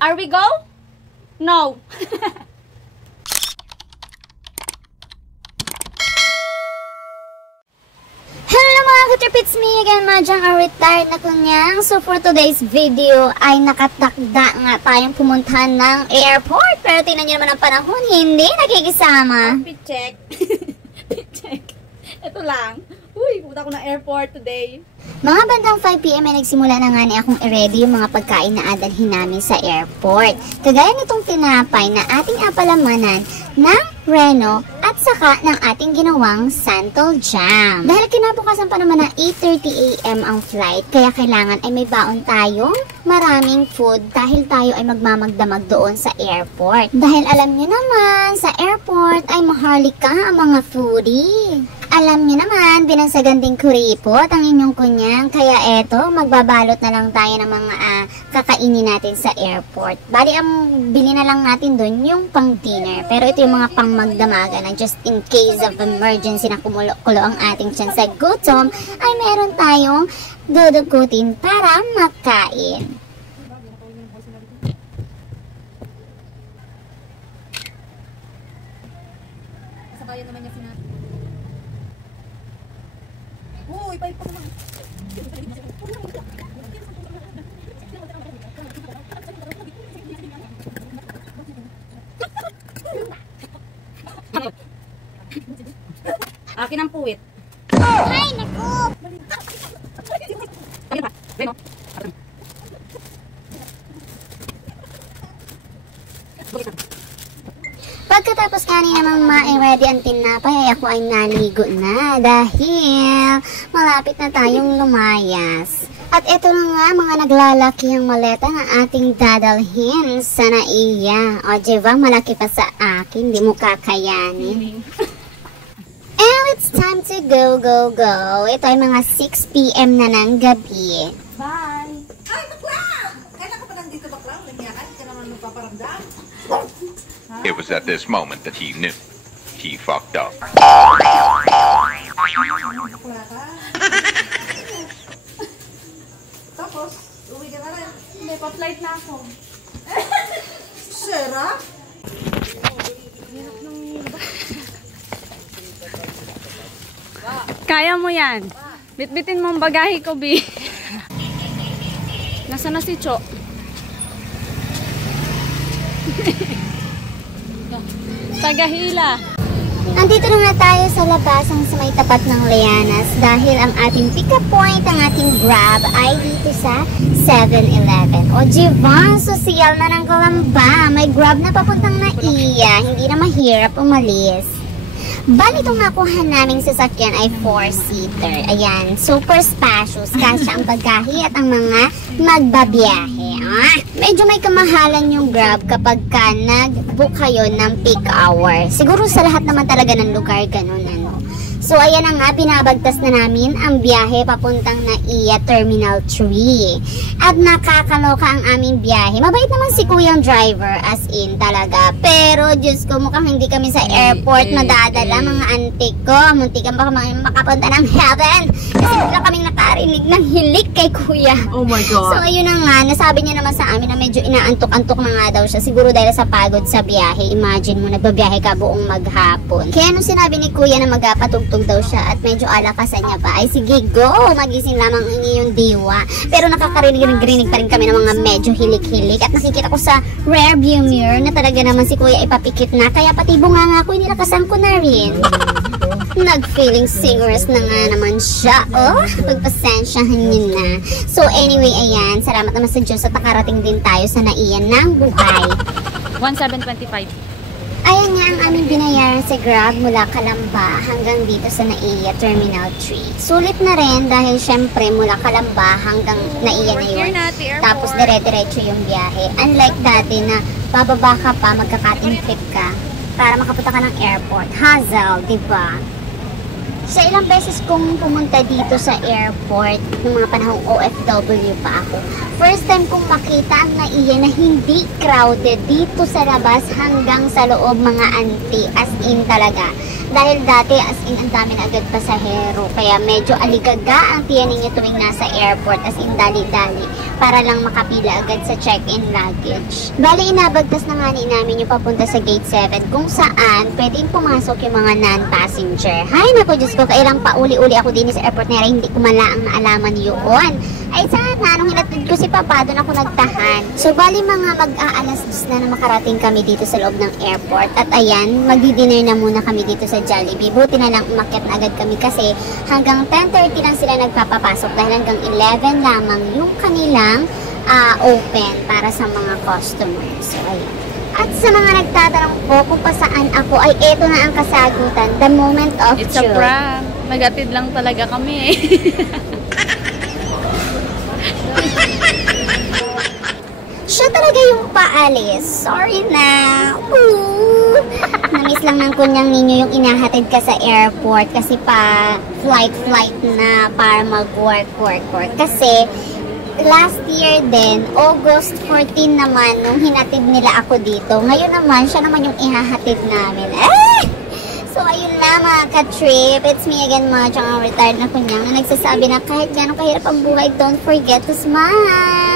Are we go? No. Hello mga kutrip, me again, Mahjong, a retired na kunyang. So for today's video ay nakatakda nga tayong pumuntahan ng airport. Pero tingnan nyo naman ang panahon, hindi nakikisama. Outfit check. Outfit check. Ito lang. Uy, pupunta ko ng airport today. Mga bandang 5 PM ay nagsimula na nga ni akong i-ready yung mga pagkain na adalhin namin sa airport. Kagaya nitong tinapay na ating apalamanan ng Reno at saka ng ating ginawang Santol Jam. Dahil kinabukasan pa naman ng 8:30 AM ang flight, kaya kailangan ay may baon tayong maraming food dahil tayo ay magmamagdamag doon sa airport. Dahil alam nyo naman, sa airport ay maharlika ang mga foodie. Alam nyo naman, binansagan din kuripot ang inyong kunyang. Kaya eto, magbabalot na lang tayo ng mga kakainin natin sa airport. Bali, ang bili na lang natin dun yung pang dinner. Pero ito yung mga pang magdamaga na just in case of emergency na kumulo-kulo ang ating tiyan sa gutom, ay meron tayong dudukutin para makain. Sabayan naman niya sinabi. Uy, balik pa naman. Akin ang puwit. Ay, naku! Pagkatapos kanina namang ma-ready ang tinapay ay ako ay naligo na dahil malapit na tayong lumayas. At ito na nga mga naglalaki ang maleta na ating dadalhin sa NAIA. O diba, malaki pa sa akin, di mo kakayanin. And it's time to go, go, go. Ito ay mga 6 PM na ng gabi. Bye! Ay, baklang! Kailan ka pa nandito, baklang? Nangyakad ka naman magpaparamdam. It was at this moment that he knew. He fucked up. Bakla ka. Tapos, uwi ka na rin. Hindi, pa-flight na ako. Sarah? Kaya mo yan. Bitbitin mo ang bagahe ko, Bi. Nasaan na si Cho? Tagahila. Andito na nga tayo sa labasang sa may tapat ng Lianas dahil ang ating pick-up point, ang ating Grab ay dito sa 7-Eleven. O diba, sosyal na ng Kalamba. May Grab na papuntang NAIA. Hindi na mahirap umalis. Bali itong nakuha naming sasakyan ay 4-seater. Ayan, super spacious. Kasya ang bagahe at ang mga magbabiyahe. Medyo may kamahalan yung Grab kapag ka nag-book kayo ng peak hour. Siguro sa lahat naman talaga ng lugar ganun ano. So ayan na nga, binabagtas na namin ang biyahe papuntang NAIA Terminal 3. At nakakaloka ang aming biyahe. Mabait naman si kuyang driver, as in talaga. Pero Diyos ko, mukhang hindi kami sa airport madadala mga antik ko. Munti ka baka makapunta ng heaven. Kasi bigla kaming nakarinig ng hilik kay kuya. Oh my God. So ayun na nga, nasabi niya naman sa amin na medyo inaantok-antok na nga daw siya. Siguro dahil sa pagod sa biyahe. Imagine mo, nagbabiyahe ka buong maghapon. Kaya nung sinabi ni kuya na magpatugtog daw siya at medyo alakasan niya pa, ay sige go, magising lamang ang iyong diwa. Pero nakakarinig-rinig pa rin kami ng mga medyo hilik-hilik at nakikita ko sa rear view mirror na talaga naman si kuya ipapikit na, kaya pati bunganga ko nilakasan ko na rin. Nag-feeling singers na nga naman siya. Oh, pagpasensyahan niyo na. So anyway, ayan, salamat naman sa Diyos at nakarating din tayo sa NAIA ng buhay. 1725. Ayan nga ang aming binayaran sa Grab mula Kalamba hanggang dito sa NAIA Terminal 3. Sulit na rin dahil syempre mula Kalamba hanggang NAIA na yun. Tapos dire-diretso yung biyahe. Unlike dati na bababa ka pa, magkakating trip ka para makapunta ka ng airport. Hassle, diba? Sa ilang beses kong pumunta dito sa airport, ng mga panahong OFW pa ako, first time kong makita ang NAIA na hindi crowded dito sa labas hanggang sa loob, mga auntie, as in talaga. Dahil dati, as in, ang dami na agad pasahero. Kaya medyo aligaga ang tiyanin niyo tuwing nasa airport, as in, dali-dali, para lang makapila agad sa check-in luggage. Bali, inabagtas na nga namin yung papunta sa gate 7, kung saan pwedeng pumasok yung mga non-passenger. Hay, naku, Diyos ko, kailang pauli-uli ako din sa airport na hindi ko malaang naalaman yun. Ay, sana, nung hinatid ko si Papa, doon ako nagtahan. So, bali, mga mag-aalas 10 na makarating kami dito sa loob ng airport. At ayan, magdi-dinner na muna kami dito sa Jollibee. Buti na lang umakyat na agad kami kasi hanggang 10:30 lang sila nagpapapasok dahil hanggang 11 lamang yung kanilang open para sa mga customers. So, ayan. At sa mga nagtatanong po kung pa saan ako, ay eto na ang kasagutan. The moment of truth. It's a prank. Nagatid lang talaga kami. Siya talaga yung paalis. Sorry na. Ooh. Namiss lang ng kunyang ninyo yung inahatid ka sa airport kasi pa flight na para mag-work. Kasi last year din, August 14 naman, nung hinatid nila ako dito. Ngayon naman, siya naman yung ihahatid namin. So, ayun na mga ka-trip. It's me again, mga tsaka retired na kunyang na nagsasabi na kahit gano'ng kahirap ang buhay, don't forget to smile.